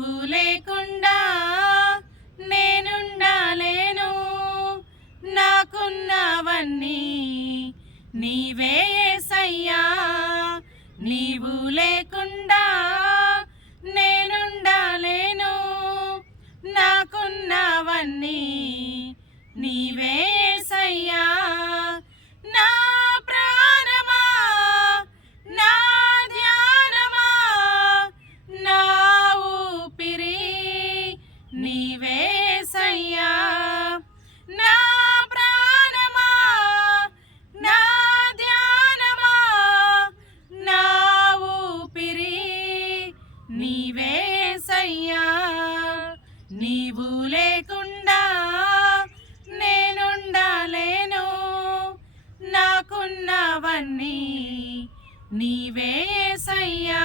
నువ్వు లేకుండా నేనుండాలేను. నాకున్నవన్నీ నీవే ఏసయ్యా. నీవు లేకుండా నేనుండాలేను. నాకున్నవన్నీ నీవేసయ్యా నీవు లేకుండా నేనుండాలేను. నాకున్నవన్నీ నీవేసయ్యా